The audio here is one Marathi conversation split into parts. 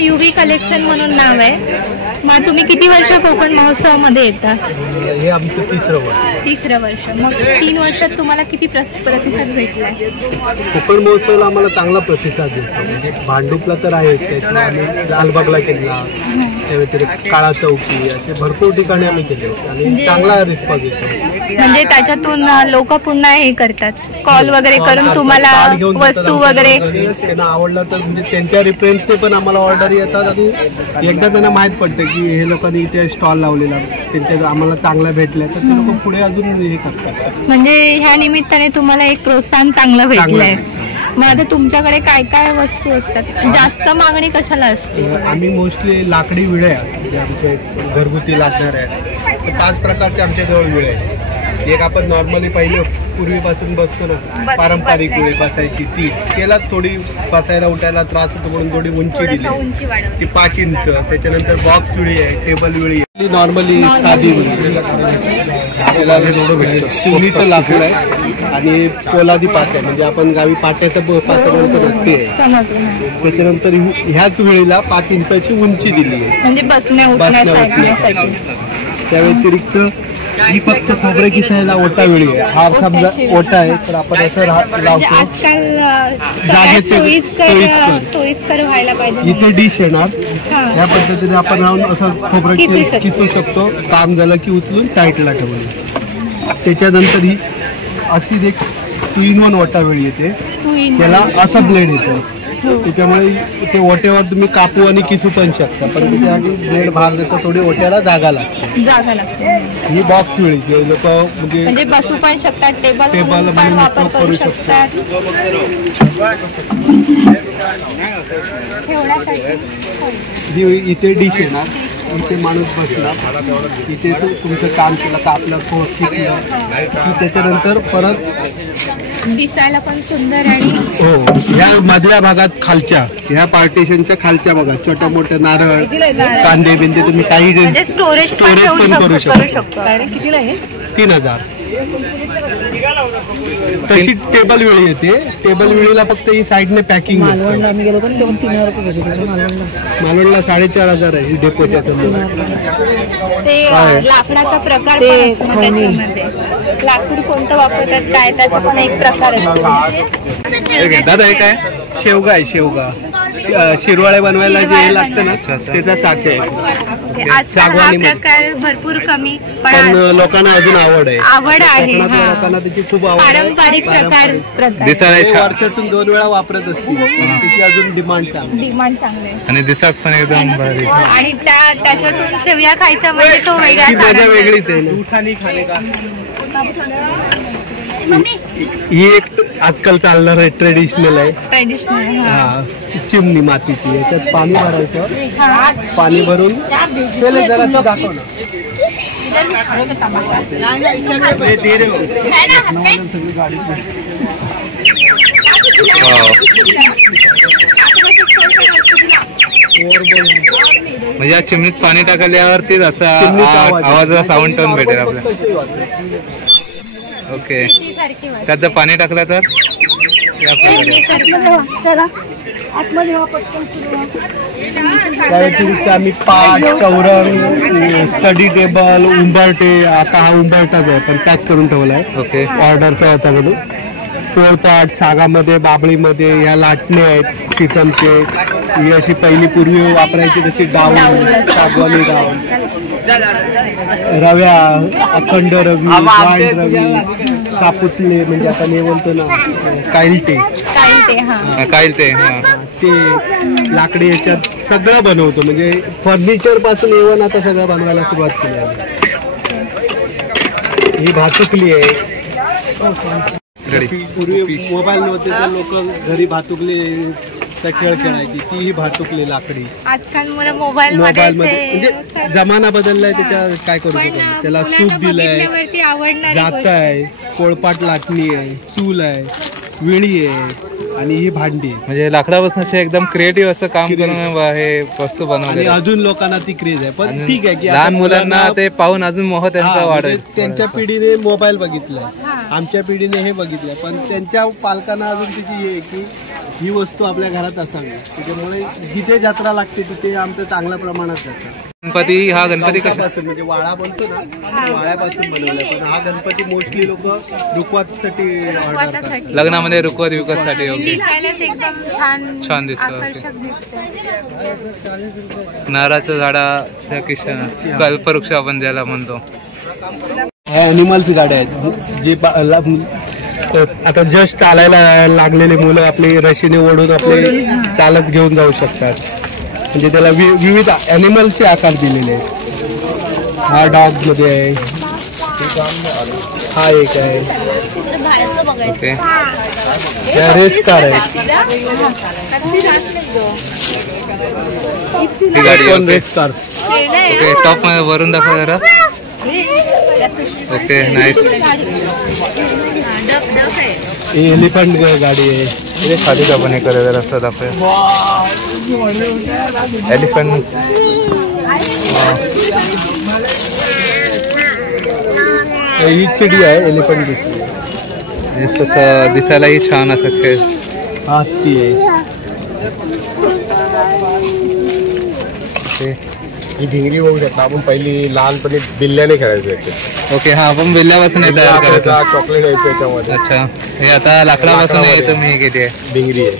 युवी कलेक्शन म्हणून नाव आहे. मग तुम्ही किती वर्ष कोकण महोत्सवामध्ये येता? हे आमचं तिसरं वर्ष. मग 3 वर्षात तुम्हाला किती प्रतिसाद भेटलाय? कोकण महोत्सवाला आम्हाला चांगला प्रतिसाद भेटतो. म्हणजे भांडुपला तर आहेच, आम्ही लालबागला केला, त्या व्यतिरिक्त काळा चौकी असे भरपूर ठिकाणी आम्ही केले आणि चांगला रिस्पॉन्स येतो. म्हणजे त्याच्यातून लोक पुन्हा हे करतात, कॉल वगैरे करून तुम्हाला वस्तू वगैरे त्यांना आवडलं तर म्हणजे त्यांच्या रेफरन्सने पण आम्हाला ऑर्डर येतात आणि एकदा त्यांना माहीत पडतं की हे लोकांनी इथे स्टॉल लावलेला, त्यांच्या आम्हाला चांगला भेटला तर ते लोक पुढे अजून हे करतात. म्हणजे ह्या निमित्ताने तुम्हाला एक प्रोत्साहन चांगलं भेटलंय. मग आता तुमच्याकडे काय काय वस्तू असतात? जास्त मागणी कशाला असते? आम्ही मोस्टली लाकडी विळे म्हणजे आमचे घरगुती लागणार आहे 5 प्रकारचे आमच्याजवळ विळे आहेत. एक आपण नॉर्मली पहिले पूर्वीपासून बसतो ना, पारंपरिक वेळ बसायची ती, त्यालाच थोडी बसायला उठायला त्रास होतो म्हणून थोडी उंची दिली, ती 5 इंच. त्याच्यानंतर बॉक्स विळी आहे, टेबल विळी आहे, नॉर्मली साधी विळी, त्याला चुलीचं लाकूड आहे आणि पोलादी पाट्या म्हणजे आपण गावी पाट्याचं पात्यानंतर असते. त्याच्यानंतर ह्याच वेळेला 5 इंचाची उंची दिली आहे म्हणजे बसण्यासाठी. त्या व्यतिरिक्त ही फक्त खोबरे किसायला ओटा वेळी आहे. हा समजा ओटा आहे तर आपण असं म्हणजे लावतो. आजकाल जागेचे सोयीस्कर व्हायला पाहिजे. इथे डिश येणार या पद्धतीने आपण राहून असं खोबरं किसू शकतो. काम झालं की उचलून साईडला ठेवलं. त्याच्यानंतर ही अशी एक 2-in-1 ओटा वेळी येते. त्याला असा ब्लेड येतो. त्याच्यामुळे ते ओट्यावर तुम्ही कापू आणि किसू पण शकता. पण त्याच्यासाठी ब्लेड भाग देतो. थोडी ओट्याला जागा लागते. ही बॉक्स वेळी लोक म्हणजे बसू पण शकतात. टेबल पण वापर करू शकतात. इथे डिश येणार. इथे माणूस बसला. इथे तुमचं काम केलं का आपलं पोट शिकलं की त्याच्यानंतर परत दिसायला पण सुंदर. आणि हो ह्या मधल्या भागात खालच्या ह्या पार्टिशनच्या खालच्या भागात छोट्या मोठ्या नारळ कांदे बिंदे तुम्ही काही स्टोरेज पण करू शकतो. 3000. तशी टेबल वेळी येते. टेबल वेळीला फक्त ही साईडने पॅकिंग. मालवणला 4,500 आहे ही डेपोच्या. ते लाकडाचा प्रकार पण असतो त्याच्यामध्ये. लाकूड कोणतं वापरतात काय त्याचा पण एक प्रकार असतो. दादा हे काय शेवगा आहे. शेवगा शिरवाळे बनवायला जे लागतं ना त्याचा चाक आहे. आजकाल हा प्रकार भरपूर कमी पण लोकांना अजून आवड आहे. लोकांना त्याची खूप आवड आहे. पारंपरिक प्रकार वर्षातून 2 वेळा वापरत असतील. त्याची अजून डिमांड चांगली आणि दिसत पण एकदम भारी. आणि त्याच्यातून शेवया खायचा म्हणजे तो मजा वेगळीच आहे. ही एक आजकाल चालणार आहे. ट्रेडिशनल आहे. चिमणी मातीची. याच्यात पाणी भरायचं. पाणी भरून जरा दाखव ना. म्हणजे या चिमणीत पाणी टाकल्यावरतीच असा आवाजाचा साऊंड टोन भेटेल आपल्याला. ओके त्यात जर पाणी टाकलं तर त्या व्यतिरिक्त आम्ही पाट चौरंग स्टडी टेबल उंबरटे. आता हा उंबरटाच आहे पण पॅक करून ठेवला आहे. ओके ऑर्डरचा याच्याकडून. पोळपाट सागामध्ये बाबळीमध्ये ह्या लाटणे आहेत किसमचे. ही अशी पहिली पूर्वी वापरायची तशी डाऊन सागवानी डाऊन. रव्या अखंड रवी वाईन रवी सापुतले म्हणजे आता मी बोलतो ना कायलटे ते लाकडी याच्यात सगळं बनवतो. म्हणजे फर्निचर पासून येऊन आता सगळं बनवायला सुरुवात केली आहे. ही भातुकली आहे. पूर्वी मोबाईल नव्हते तर लोक घरी भातुकली त्या खेळ खेळायची. ती ही भातुकली लाकडी. आजकाल मोबाईल मध्ये म्हणजे जमाना बदललाय. त्याच्या काय करू शकतो. त्याला सूप दिलंय. जात आहे. पोळपाट लाटणी आहे. चूल आहे. विळी आहे. आणि ही भांडी. म्हणजे लाकडापासून असे एकदम क्रिएटिव्ह असं काम करून हे वस्तू बनवले. अजून लोकांना ती क्रेज आहे. पण ठीक आहे की लहान मुलांना ते पाहून अजून मोह त्यांचा वाढेल. त्यांच्या पिढीने मोबाईल बघितलाय. आमच्या पिढीने हे बघितलंय. पण त्यांच्या पालकांना अजून तिची हे की ही वस्तू आपल्या घरात असावी. त्याच्यामुळे जिथे जत्रा लागते तिथे आमचं चांगल्या प्रमाणात जातं. गणपती हा गणपती कशापासून म्हणजे वाळा बनतो ना वाळ्यापासून बनवलाय. पण हा गणपती मोस्टली लोक रुखवातसाठी लग्नामध्ये रुखवत विकतसाठी छान दिसतो. नारळाच्या झाडाच्या किशन कल्पवृक्ष आपण ज्याला म्हणतो. ॲनिमल्स गाड्या आहेत जे आता जस्ट चालायला लागलेले मुलं आपले रशीने ओढून आपले चालत घेऊन जाऊ शकतात. म्हणजे त्याला विविध ॲनिमल्सचे आकार दिलेले आहेत. हा डॉग मध्ये आहे. हा एक आहे. रेस कार आहे. Race cars. ओके टॉप मध्ये वरून दाखवा जरा. Okay nice. एलिफंट गाडी आहे. खाली आपण हे करत रस्ता दाखवूया. एलिफंट ही चिडी आहे. एलिफंट दिसतं दिसायलाही छान असं खेळ. हत्ती आहे. ही भिंगरी बघू शकता आपण. पहिली लहानपणी बिल्ल्याने खेळायचो याच्यात. ओके, हा आपण बिल्ल्यापासून हे तयार करायचं. चॉकलेट यायचं याच्यामध्ये. अच्छा, हे आता लाकडापासून येतं मी किती आहे. भिंगरी आहे,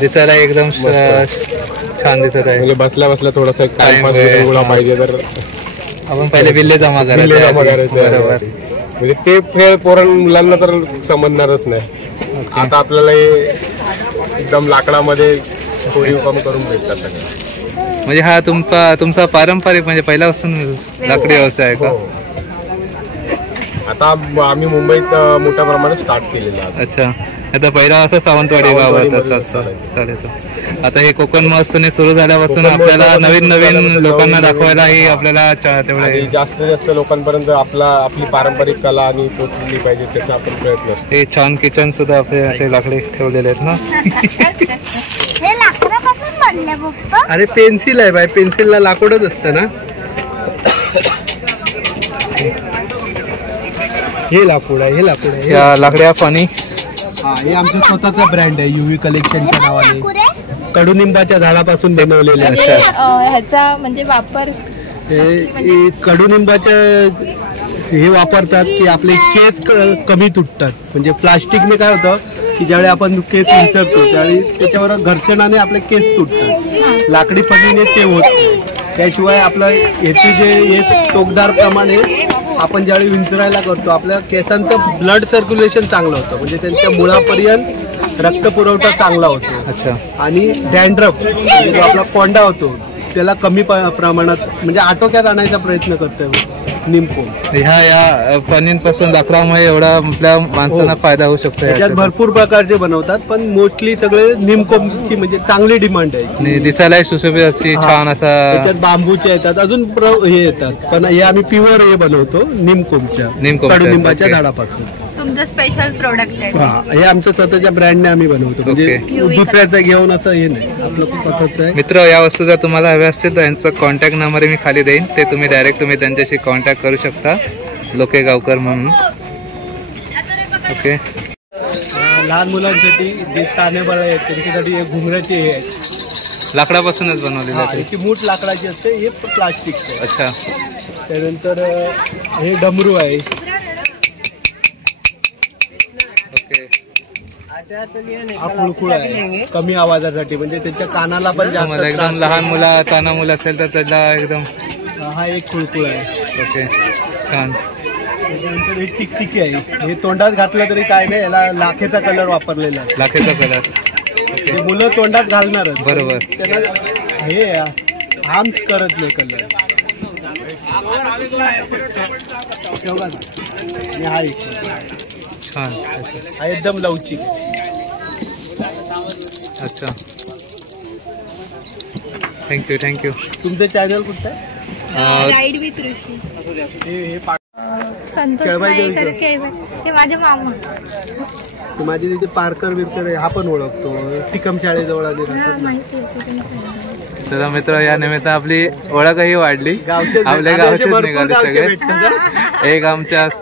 दिसायला एकदम छान दिसत आहे. म्हणजे बसल्या बसल्या थोडासा टाइमपास गोळा पाहिजे तर आपण पहिले बिल्ले जमा करायचे. बरोबर. म्हणजे ते खेळ मुलांना तर समजणारच नाही. आता आपल्याला हे एकदम लाकडामध्ये कोरीव काम करून भेटतात सगळे. म्हणजे हा तुमचा पारंपरिक म्हणजे पहिल्यापासून लाकडी व्यवसाय आहे का? आता आम्ही मुंबईत मोठ्या प्रमाणात स्टार्ट केलेला आहे. अच्छा, आता पहिला असं सावंतवाडी गावात असं चालायचं. आता हे कोकण महोत्सव सुरू झाल्यापासून आपल्याला नवीन लोकांना दाखवायलाही आपल्याला तेवढं जास्तीत जास्त लोकांपर्यंत आपली पारंपरिक कला आणि पोचली पाहिजे त्याचा आपण प्रयत्न असतो. हे छान किचन सुद्धा आपले असे लाकडे ठेवलेले आहेत ना. अरे पेन्सिल आहे बाय, पेन्सिलला लाकूडच असतं ना. हे लाकूड आहे, हे लाकूड आहे. या लाकड्या पाणी. हा, हे आमचं स्वतःचा ब्रँड आहे युव्ही कलेक्शनच्या नावाने. कडुनिंबाच्या झाडापासून बनवलेले असतात. ह्याचा म्हणजे वापर हे कडुनिंबाच्या हे वापरतात की आपले केस कमी तुटतात. म्हणजे प्लास्टिकने काय होतं की ज्यावेळी आपण केस विसरतो त्यावेळी त्याच्यावर घर्षणाने आपले केस तुटतात. लाकडी फणीने ते होत नाही. त्याशिवाय आपलं याची जे हे टोकदार प्रमाणे आपण ज्यावेळी विंचरायला करतो आपल्या केसांचं ब्लड सर्क्युलेशन चांगलं होतं. म्हणजे त्यांच्या मुळापर्यंत रक्तपुरवठा चांगला होतो. अच्छा. आणि डॅन्ड्रफ जो आपला कोंडा होतो त्याला कमी प्रमाणात म्हणजे आटोक्यात आणायचा प्रयत्न करतोय निमकोम. ह्या फणींपासून लाकडामुळे एवढा आपल्या माणसांना फायदा होऊ शकतो. त्याच्यात भरपूर प्रकारचे बनवतात पण मोस्टली सगळे निमकोमची म्हणजे चांगली डिमांड आहे. दिसायला सुशोभित अशी छान असा. त्याच्यात बांबूचे येतात, अजून हे येतात, पण हे आम्ही प्युअर हे बनवतो निमकोमच्या कडुनिंबाच्या झाडापासून. तुमचं स्पेशल प्रोडक्ट आहे. हे आमचं स्वतःच्या ब्रँडने आम्ही बनवतो. म्हणजे दुसऱ्याचं घेऊन असं हे नाही, आपलं स्वतःच आहे. मित्र, या वस्तू जर तुम्हाला हव्या असतील तर यांचा कॉन्टॅक्ट नंबर मी खाली देईन. ते तुम्ही डायरेक्ट त्यांच्याशी कॉन्टॅक्ट करू शकता. लोके गावकर म्हणून. ओके. लहान मुलांसाठी जे तानेबळ आहेत त्यांच्यासाठी हे घुंगराचे हे आहेत, लाकडापासूनच बनवलेले आहे. याची मूठ लाकडाची असते, हे प्लास्टिकचे. अच्छा. त्यानंतर हे डमरू आहे. हा खुळखुळ आहे कमी आवाजासाठी, म्हणजे त्याच्या कानाला पण जास्त. एकदम लहान ताना मुलं असेल तर त्याला एकदम. हा एक खुळखुळ आहे. ओके, छान. त्याच्यानंतर हे टिकटिकी आहे. हे तोंडात घातलं तरी काय नाही, याला लाखेचा कलर वापरलेला आहे. लाखेचा कलर. हे मुलं तोंडात घालणारच. बरोबर. त्यांना हे हार्म्स करत नाही कलर. हा एक छान. हा एकदम लवचिक. अच्छा, थँक्यू. तुमचं चॅनल कुठं आहे? राईड विथ ऋषी. हे संतोष नाईकर ते माझे मामा. माझे तिथे पार्कर बिरकर आहे, हा पण ओळखतो. टिकम शाळेजवळ आले. तर मित्र, या निमित्त आपली ओळखही वाढली. आपल्या गावचेच निघाले सगळे. एक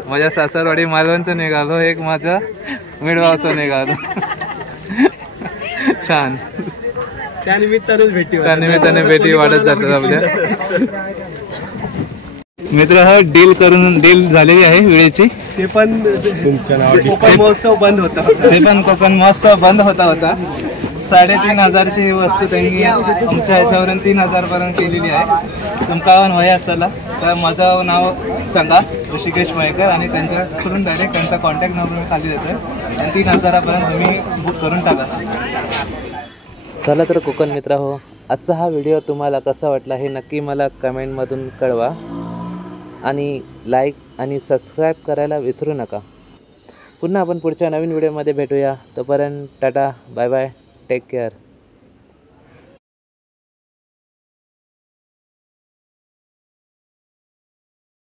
माझ्या सासरवाडी मालवणचं निघालो, एक माझा मिळवाचं निघालो. छान. त्यानिमित्ताने भेटी वाढत जातात आपल्या. मित्र, हा डील झालेली आहे वेळेची. ते पण तुमच्या कोकण महोत्सव बंद होता. ते पण कोकण महोत्सव बंद होता. 3,500ची ही वस्तू त्यांनी आमच्या ह्याच्यावरून 3,000 पर्यंत केलेली आहे. तुमका वय असला तर माझं नाव सांगा, ऋषिकेश मयेकर, आणि त्यांच्याकडून डायरेक्ट त्यांचा कॉन्टॅक्ट नंबर मी खाली देतो आणि 3,000पर्यंत तुम्ही बुक करून टाका. चला तर कोकण मित्र हो, आजचा हा व्हिडिओ तुम्हाला कसा वाटला हे नक्की मला कमेंटमधून कळवा. आणि लाईक आणि सबस्क्राईब करायला विसरू नका. पुन्हा आपण पुढच्या नवीन व्हिडिओमध्ये भेटूया. तोपर्यंत tata, bye bye, take care.